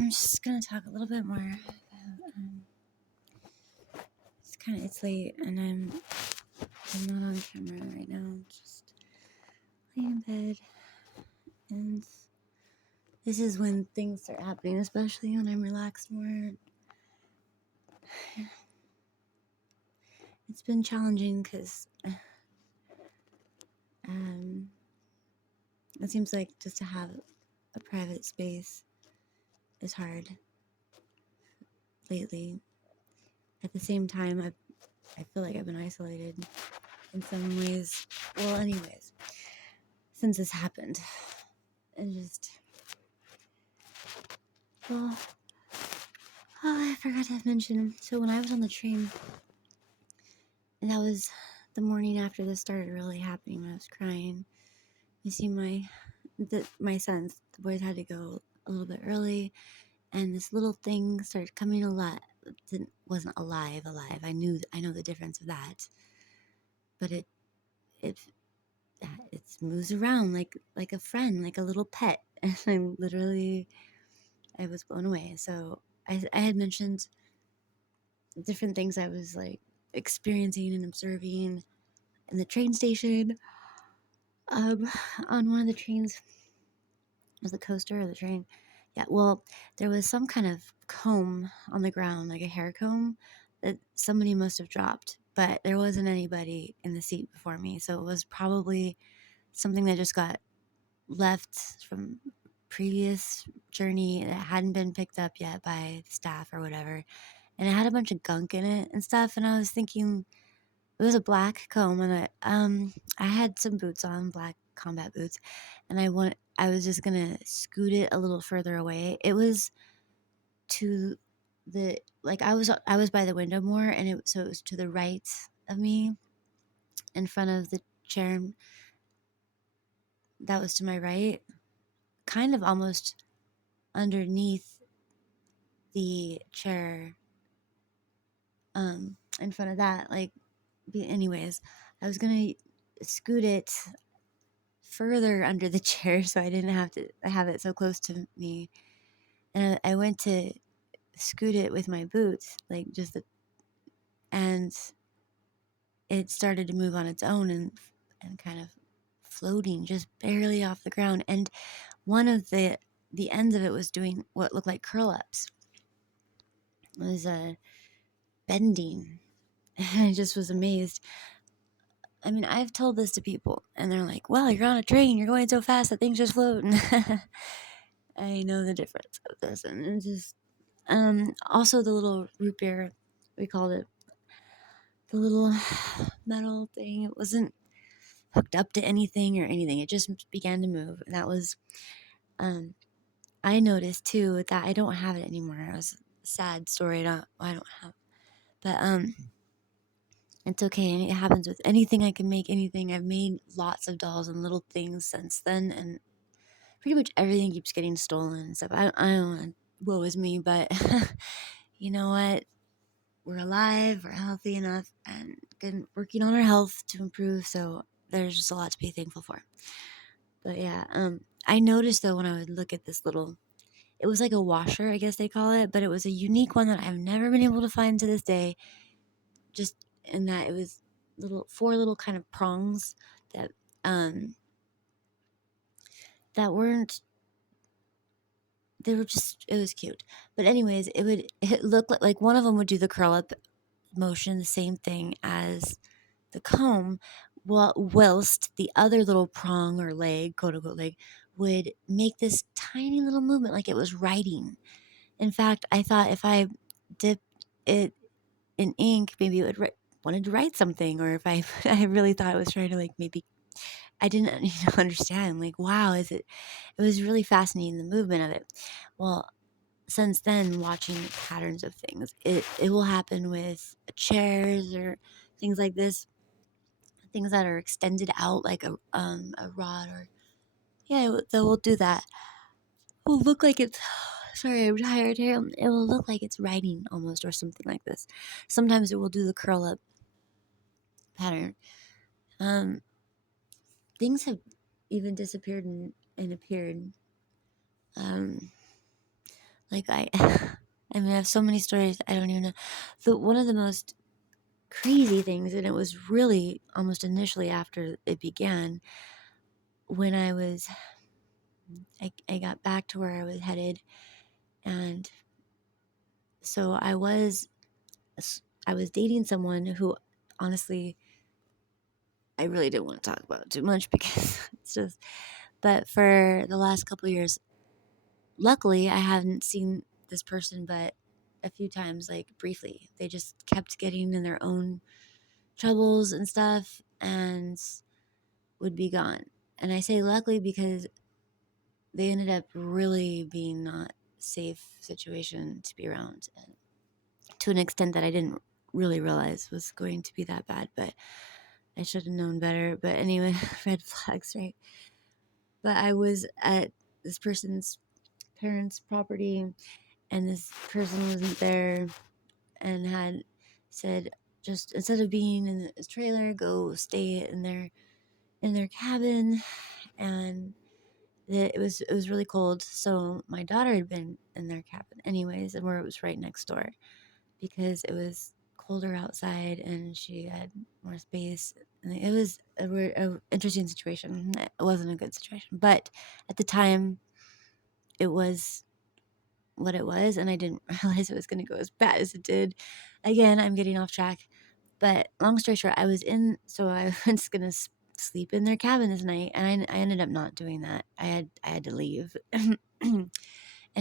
I'm just gonna talk a little bit more about, it's late and I'm not on camera right now. I'm just laying in bed, and this is when things start happening, especially when I'm relaxed more. It's been challenging because it seems like just to have a private space is hard lately. At the same time, I feel like I've been isolated in some ways. Well, anyways, since this happened, and just, well, I forgot to mention. So when I was on the train, and that was the morning after this started really happening, when I was crying. You see, my sons, the boys had to go a little bit early, and this little thing started coming alive. It wasn't alive. I know the difference of that, but it moves around like a friend, like a little pet, and I was blown away. So I had mentioned different things I was like experiencing and observing in the train station. On one of the trains, was the coaster or the train? Yeah, well, there was some kind of comb on the ground, like a hair comb, that somebody must have dropped, but there wasn't anybody in the seat before me, so it was probably something that just got left from previous journey that hadn't been picked up yet by staff or whatever, and it had a bunch of gunk in it and stuff. And I was thinking, it was a black comb, and I had some boots on, black combat boots, and I was just gonna scoot it a little further away. It was to the, like, I was by the window more, and it was to the right of me, in front of the chair that was to my right, kind of almost underneath the chair, in front of that, like, anyways, I was gonna scoot it further under the chair so I didn't have to have it so close to me. And I went to scoot it with my boots, like and it started to move on its own, and kind of floating just barely off the ground. And one of the ends of it was doing what looked like curl ups. It was bending. I just was amazed. I mean, I've told this to people, and they're like, well, you're on a train, you're going so fast that things just float. I know the difference of this. And it's just, also the little root beer, we called it, the little metal thing, it wasn't hooked up to anything or anything. It just began to move. And that was, I noticed too that I don't have it anymore. It was a sad story. I don't have, but, it's okay. And it happens with anything I can make, anything. I've made lots of dolls and little things since then, and pretty much everything keeps getting stolen and stuff. I don't want to, woe is me, but you know what? We're alive, we're healthy enough, and working on our health to improve. So there's just a lot to be thankful for. But yeah, I noticed though when I would look at this little, it was like a washer, I guess they call it, but it was a unique one that I've never been able to find to this day. Just in that it was four little kind of prongs that that weren't, they were just, it was cute. But anyways, it looked like one of them would do the curl up motion, the same thing as the comb, whilst the other little prong or leg, quote unquote leg, would make this tiny little movement like it was writing. In fact, I thought if I dipped it in ink, maybe it would wanted to write something, or if I I really thought it was trying to, like, maybe, I didn't understand, like, wow, it was really fascinating, the movement of it. Well, since then, watching patterns of things, it will happen with chairs or things like this, things that are extended out like a rod, or yeah, they will do that. It will look like it's, sorry, I'm tired here. It will look like it's writing almost, or something like this. Sometimes it will do the curl up pattern. Things have even disappeared and appeared. Like I mean, I have so many stories. I don't even know. One of the most crazy things, and it was really almost initially after it began, when I got back to where I was headed, and so I was dating someone who, honestly, I really didn't want to talk about too much because it's just. But for the last couple of years, luckily, I haven't seen this person but a few times, like briefly. They just kept getting in their own troubles and stuff and would be gone. And I say luckily because they ended up really being not safe situation to be around, and to an extent that I didn't really realize was going to be that bad, but I should have known better. But anyway, red flags, right? But I was at this person's parents' property, and this person wasn't there, and had said, just instead of being in the trailer, go stay in their cabin. And it was really cold, so my daughter had been in their cabin anyways, and where it was right next door, because it was colder outside and she had more space. And it was a interesting situation. It wasn't a good situation, but at the time it was what it was, and I didn't realize it was going to go as bad as it did. Again, I'm getting off track, but long story short, so I was going to sleep in their cabin this night, and I ended up not doing that. I had to leave and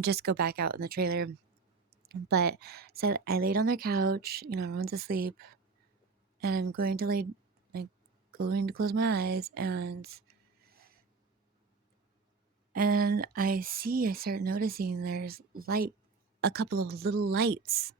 just go back out in the trailer. But so I laid on their couch, everyone's asleep, and I'm like going to close my eyes, and I start noticing there's a couple of little lights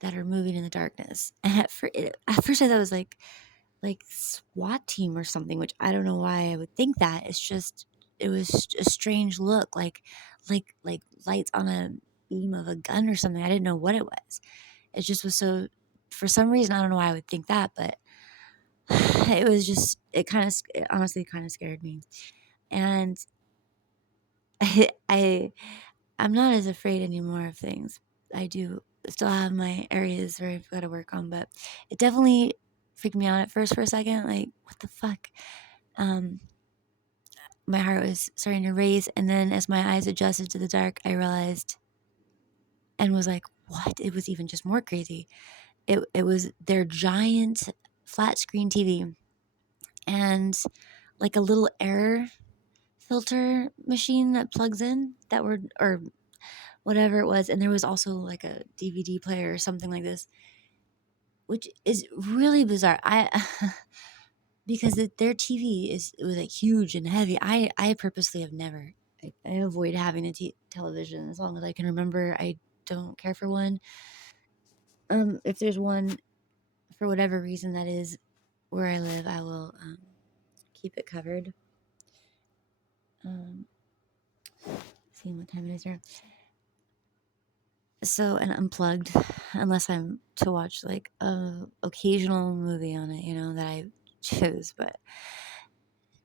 that are moving in the darkness. And at first I thought it was like SWAT team or something, which I don't know why I would think that. It was a strange look, like lights on a beam of a gun or something. I didn't know what it was. It just was so, for some reason, I don't know why I would think that, but it honestly kind of scared me. And I I'm not as afraid anymore of things. I do still have my areas where I've got to work on, but it definitely freaked me out at first for a second. Like, what the fuck? Um, my heart was starting to race, and then as my eyes adjusted to the dark, I realized and was like, what? It was even just more crazy. It was their giant flat screen TV and like a little air filter machine that plugs in or whatever it was, and there was also like a DVD player or something like this, which is really bizarre. I because their TV it was like huge and heavy. I purposely have never. I avoid having a television as long as I can remember. I don't care for one. If there's one, for whatever reason that is where I live, I will keep it covered. Um, Seeing what time it is here. So, and unplugged, unless I'm to watch like a occasional movie on it, that I choose. But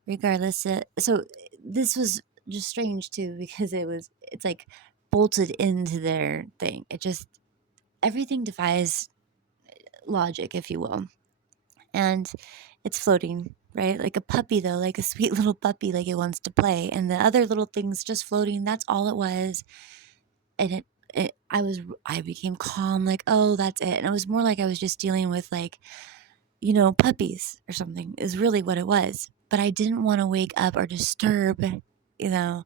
regardless, so this was just strange too, because it's like bolted into their thing. Everything defies logic, if you will. And it's floating, right? Like a puppy, though, like a sweet little puppy, like it wants to play. And the other little things just floating, that's all it was. And I became calm, like, oh, that's it. And it was more like I was just dealing with, like, puppies or something, is really what it was. But I didn't want to wake up or disturb, you know.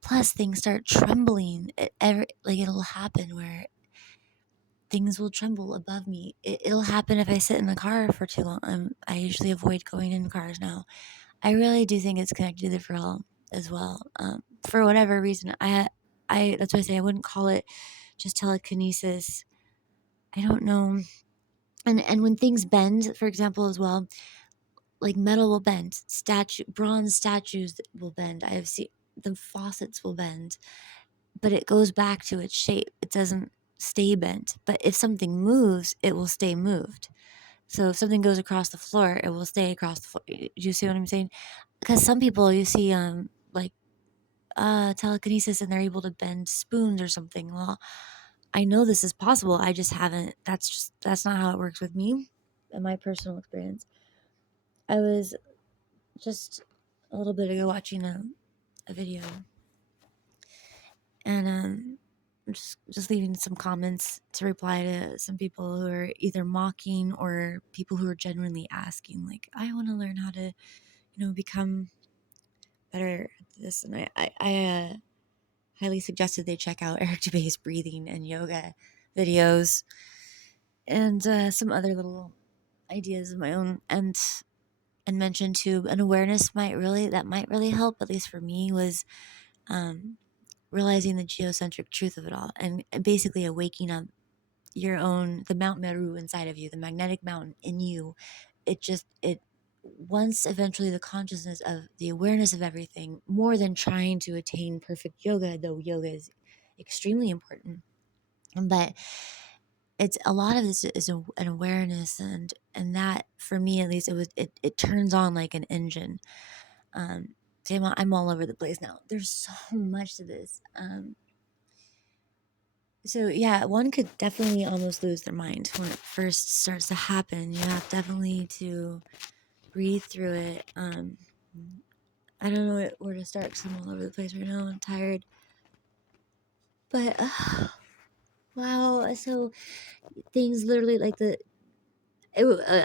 Plus, things start trembling. It'll happen where things will tremble above me. It'll happen if I sit in the car for too long. I usually avoid going in cars now. I really do think it's connected to the Vril as well. For whatever reason, that's why I say I wouldn't call it just telekinesis. I don't know. And when things bend, for example, as well, like metal will bend, bronze statues will bend. I have seen the faucets will bend, but it goes back to its shape. It doesn't stay bent. But if something moves, it will stay moved. So if something goes across the floor, it will stay across the floor. Do you see what I'm saying? Because some people you see, like telekinesis and they're able to bend spoons or something. Well, I know this is possible. I just haven't. That's not how it works with me, in my personal experience. I was just a little bit ago watching a video, and just leaving some comments to reply to some people who are either mocking or people who are genuinely asking, like, I want to learn how to, become better at this. And I highly suggested they check out Eric Dubay's breathing and yoga videos, and some other little ideas of my own, and mentioned too, an awareness that might really help, at least for me, was um, realizing the geocentric truth of it all, and basically a waking up the Mount Meru inside of you, the magnetic mountain in you. It once eventually the consciousness of the awareness of everything, more than trying to attain perfect yoga, though yoga is extremely important. But it's a lot of this is an awareness, and that, for me at least, it turns on like an engine. See, I'm all over the place now. There's so much to this. So yeah, one could definitely almost lose their mind when it first starts to happen. You have definitely to breathe through it. I don't know where to start because I'm all over the place right now. I'm tired. But wow, so things literally like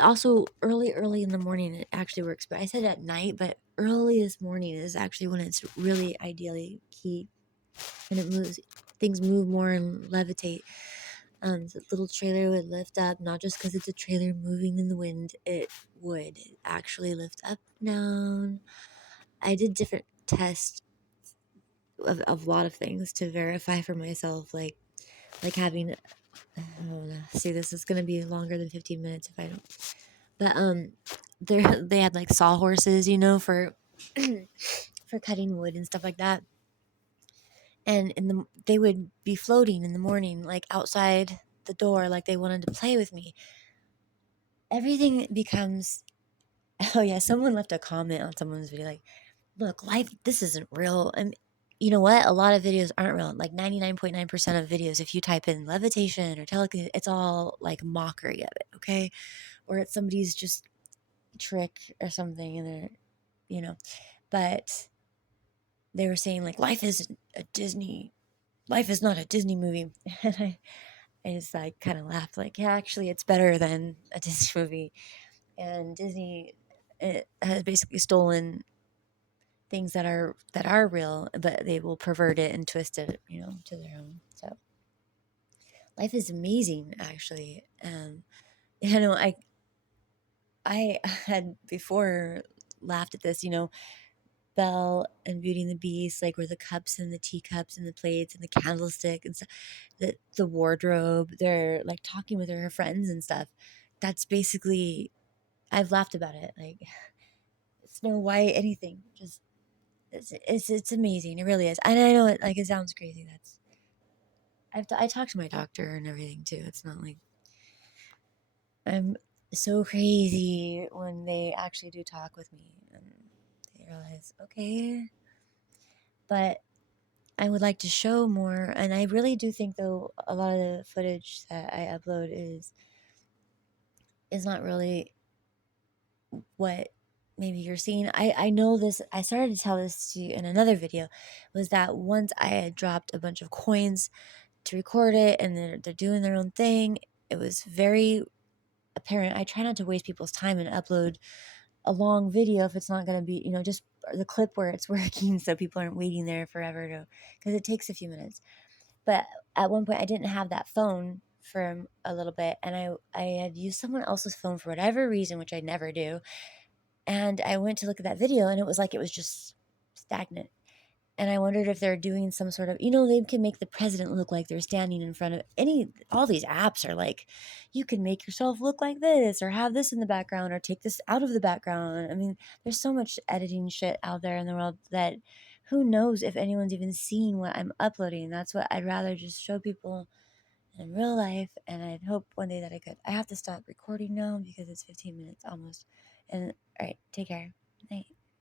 also early in the morning it actually works. But I said at night, but early this morning is actually when it's really ideally key, and things move more and levitate. The little trailer would lift up, not just because it's a trailer moving in the wind. It would actually lift up and down. I did different tests of a lot of things to verify for myself, like having. Oh no! See, this is gonna be longer than 15 minutes if I don't. But they had like sawhorses, for for cutting wood and stuff like that. And they would be floating in the morning, like outside the door, like they wanted to play with me. Everything becomes. Oh yeah, someone left a comment on someone's video like, "Look, life, this isn't real." And you know what? A lot of videos aren't real. Like 99.9% of videos, if you type in levitation or telekinesis, it's all like mockery of it, okay? Or it's somebody's just trick or something, and but they were saying like life is not a Disney movie. And I just like kind of laughed like, yeah, actually it's better than a Disney movie. And Disney, it has basically stolen things that are real, but they will pervert it and twist it, to their own. So life is amazing, actually. I had before laughed at this, Belle and Beauty and the Beast, like where the cups and the teacups and the plates and the candlestick and stuff, the wardrobe, they're like talking with her friends and stuff. That's basically, I've laughed about it. Like Snow White, anything, just it's amazing. It really is. And I know it sounds crazy. I talked to my doctor and everything too. It's not like I'm so crazy when they actually do talk with me and they realize, okay, but I would like to show more. And I really do think, though, a lot of the footage that I upload is not really what maybe you're seeing. I know this. I started to tell this to you in another video, was that once I had dropped a bunch of coins to record it, and they're doing their own thing, it was very apparent. I try not to waste people's time and upload a long video if it's not going to be, just the clip where it's working, so people aren't waiting there forever because it takes a few minutes. But at one point, I didn't have that phone for a little bit, and I had used someone else's phone for whatever reason, which I never do. And I went to look at that video, and it was like it was just stagnant. And I wondered if they're doing some sort of, they can make the president look like they're standing in front of all these apps are like, you can make yourself look like this, or have this in the background, or take this out of the background. I mean, there's so much editing shit out there in the world that who knows if anyone's even seeing what I'm uploading. That's what I'd rather just show people in real life. And I'd hope one day that I could. I have to stop recording now because it's 15 minutes almost. And all right, take care. Night.